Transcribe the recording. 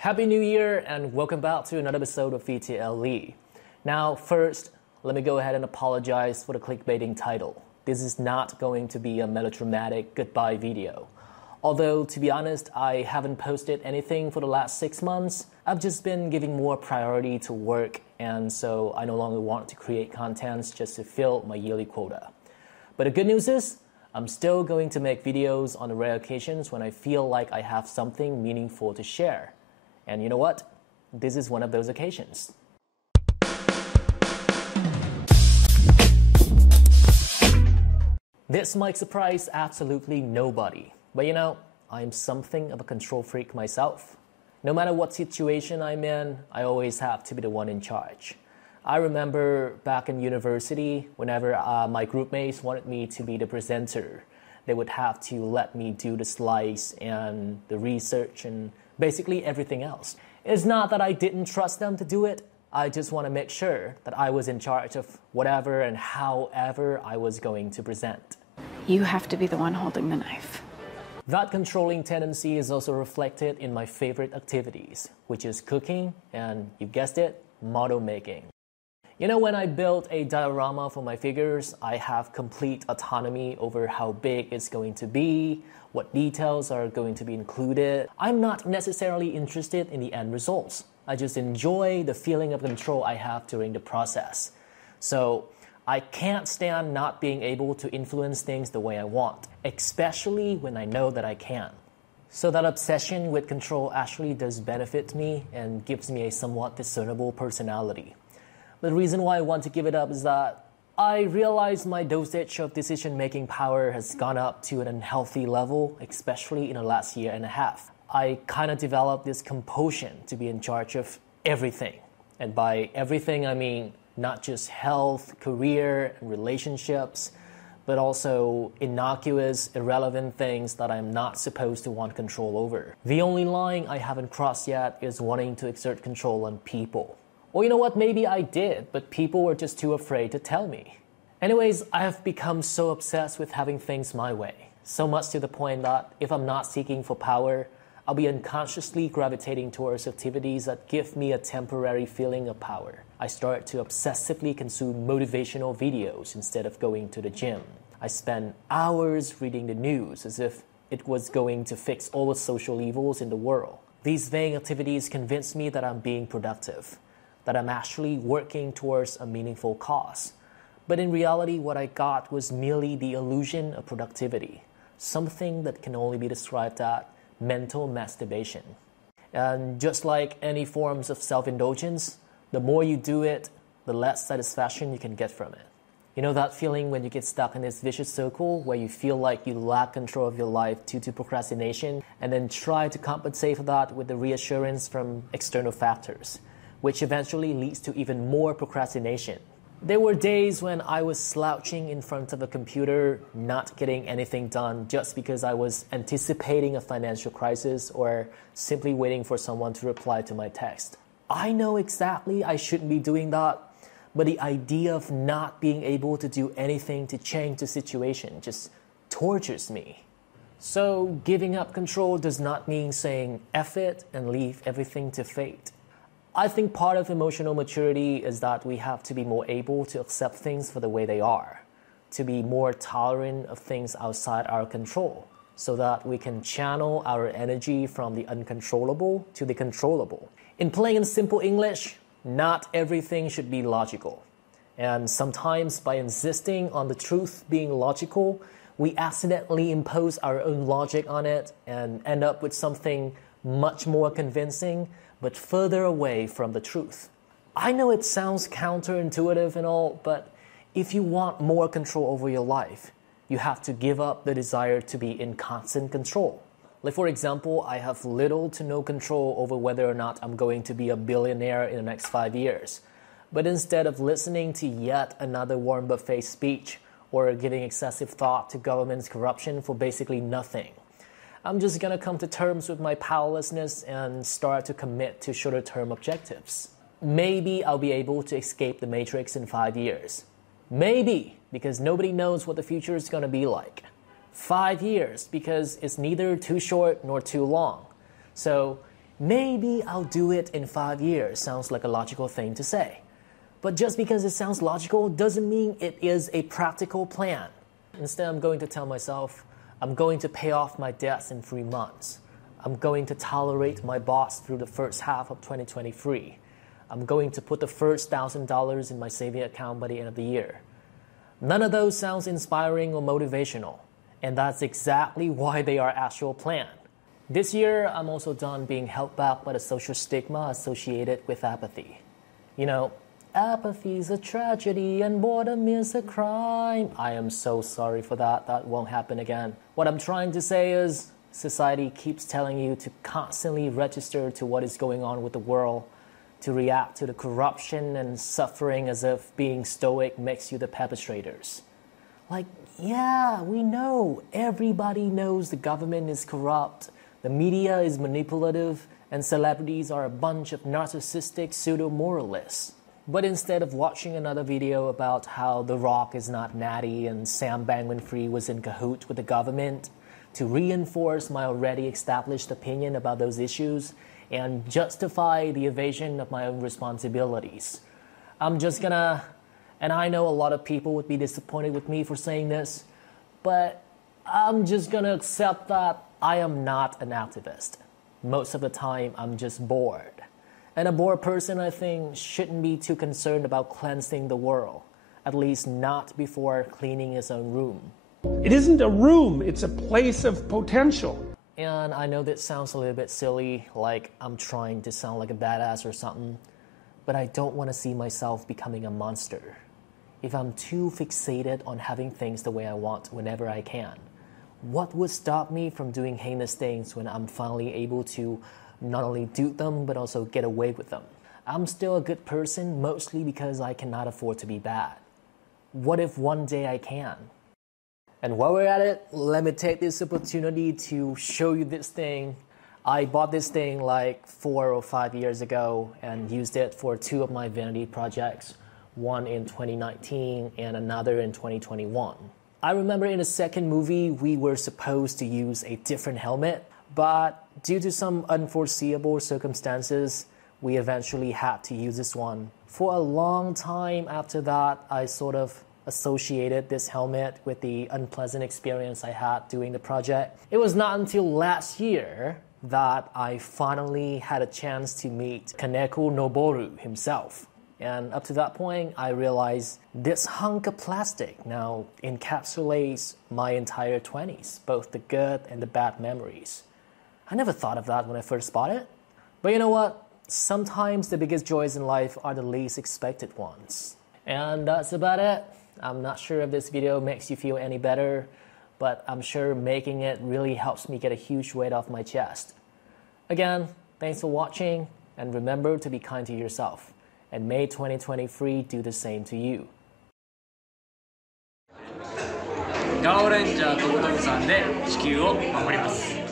Happy New Year and welcome back to another episode of Vtle. Now, first, let me go ahead and apologize for the clickbaiting title. This is not going to be a melodramatic goodbye video. Although, to be honest, I haven't posted anything for the last 6 months. I've just been giving more priority to work, and so I no longer want to create contents just to fill my yearly quota. But the good news is, I'm still going to make videos on the rare occasions when I feel like I have something meaningful to share. And you know what? This is one of those occasions. This might surprise absolutely nobody. But you know, I'm something of a control freak myself. No matter what situation I'm in, I always have to be the one in charge. I remember back in university, whenever my group mates wanted me to be the presenter, they would have to let me do the slides and the research and basically everything else. It's not that I didn't trust them to do it. I just want to make sure that I was in charge of whatever and however I was going to present. You have to be the one holding the knife. That controlling tendency is also reflected in my favorite activities, which is cooking and, you guessed it, model making. You know, when I build a diorama for my figures, I have complete autonomy over how big it's going to be, what details are going to be included. I'm not necessarily interested in the end results. I just enjoy the feeling of control I have during the process. So I can't stand not being able to influence things the way I want, especially when I know that I can. So that obsession with control actually does benefit me and gives me a somewhat discernible personality. The reason why I want to give it up is that I realize my dosage of decision-making power has gone up to an unhealthy level, especially in the last year and a half. I kind of developed this compulsion to be in charge of everything. And by everything, I mean not just health, career, and relationships, but also innocuous, irrelevant things that I'm not supposed to want control over. The only line I haven't crossed yet is wanting to exert control on people. Or you know what, maybe I did, but people were just too afraid to tell me. Anyways, I have become so obsessed with having things my way, so much to the point that if I'm not seeking for power, I'll be unconsciously gravitating towards activities that give me a temporary feeling of power. I start to obsessively consume motivational videos instead of going to the gym. I spend hours reading the news as if it was going to fix all the social evils in the world. These vain activities convince me that I'm being productive, that I'm actually working towards a meaningful cause. But in reality, what I got was merely the illusion of productivity, something that can only be described as mental masturbation. And just like any forms of self-indulgence, the more you do it, the less satisfaction you can get from it. You know that feeling when you get stuck in this vicious circle where you feel like you lack control of your life due to procrastination and then try to compensate for that with the reassurance from external factors, which eventually leads to even more procrastination. There were days when I was slouching in front of a computer, not getting anything done just because I was anticipating a financial crisis or simply waiting for someone to reply to my text. I know exactly I shouldn't be doing that, but the idea of not being able to do anything to change the situation just tortures me. So giving up control does not mean saying F it and leave everything to fate. I think part of emotional maturity is that we have to be more able to accept things for the way they are, to be more tolerant of things outside our control, so that we can channel our energy from the uncontrollable to the controllable. In plain and simple English, not everything should be logical. And sometimes by insisting on the truth being logical, we accidentally impose our own logic on it and end up with something much more convincing, but further away from the truth. I know it sounds counterintuitive and all, but if you want more control over your life, you have to give up the desire to be in constant control. Like for example, I have little to no control over whether or not I'm going to be a billionaire in the next 5 years. But instead of listening to yet another Warren Buffett speech or giving excessive thought to government's corruption for basically nothing, I'm just gonna come to terms with my powerlessness and start to commit to shorter-term objectives. Maybe I'll be able to escape the matrix in 5 years. Maybe, because nobody knows what the future is gonna be like. 5 years, because it's neither too short nor too long. So Maybe I'll do it in 5 years sounds like a logical thing to say. But just because it sounds logical doesn't mean it is a practical plan. Instead, I'm going to tell myself, I'm going to pay off my debts in 3 months. I'm going to tolerate my boss through the first half of 2023. I'm going to put the first $1,000 in my saving account by the end of the year. None of those sounds inspiring or motivational, and that's exactly why they are actual plan. This year, I'm also done being held back by the social stigma associated with apathy. You know, apathy is a tragedy and boredom is a crime. I am so sorry for that. That won't happen again. What I'm trying to say is society keeps telling you to constantly register to what is going on with the world, to react to the corruption and suffering as if being stoic makes you the perpetrators. Like, yeah, we know. Everybody knows the government is corrupt, the media is manipulative, and celebrities are a bunch of narcissistic pseudo-moralists. But instead of watching another video about how The Rock is not natty and Sam Bankman-Fried was in cahoots with the government, to reinforce my already established opinion about those issues and justify the evasion of my own responsibilities, I'm just gonna, and I know a lot of people would be disappointed with me for saying this, but I'm just gonna accept that I am not an activist. Most of the time, I'm just bored. And a bored person, I think, shouldn't be too concerned about cleansing the world, at least not before cleaning his own room. It isn't a room, it's a place of potential. And I know that sounds a little bit silly, like I'm trying to sound like a badass or something, but I don't want to see myself becoming a monster. If I'm too fixated on having things the way I want whenever I can, what would stop me from doing heinous things when I'm finally able to not only do them, but also get away with them? I'm still a good person mostly because I cannot afford to be bad. What if one day I can? And while we're at it, let me take this opportunity to show you this thing. I bought this thing like 4 or 5 years ago and used it for 2 of my vanity projects, one in 2019 and another in 2021. I remember in the second movie, we were supposed to use a different helmet, but due to some unforeseeable circumstances, we eventually had to use this one. For a long time after that, I sort of associated this helmet with the unpleasant experience I had doing the project. It was not until last year that I finally had a chance to meet Kaneko Noboru himself. And up to that point, I realized this hunk of plastic now encapsulates my entire 20s, both the good and the bad memories. I never thought of that when I first bought it. But you know what? Sometimes the biggest joys in life are the least expected ones. And that's about it. I'm not sure if this video makes you feel any better, but I'm sure making it really helps me get a huge weight off my chest. Again, thanks for watching, and remember to be kind to yourself. And may 2023 do the same to you. ガオレンジャーとウトムさんで地球を守ります。